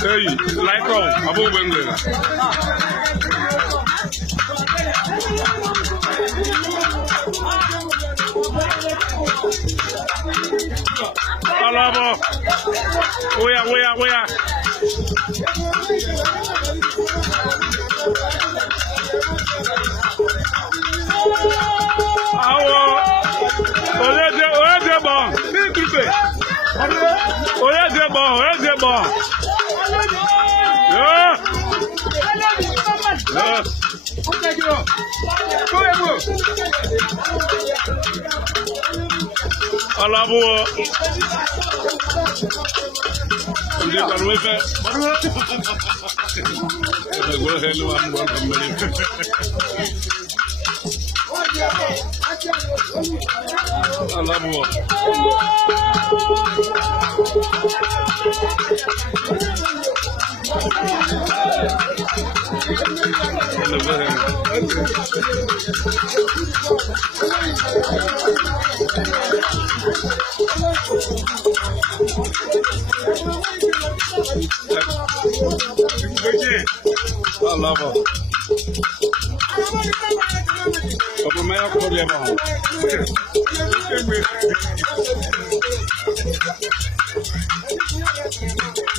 Hey, like on, above Bengal. Alaba. Where? Alabo. Dia baru itu. Gue hello am gol kembali. Alabo. Alaba. Apa mai aku boleh apa?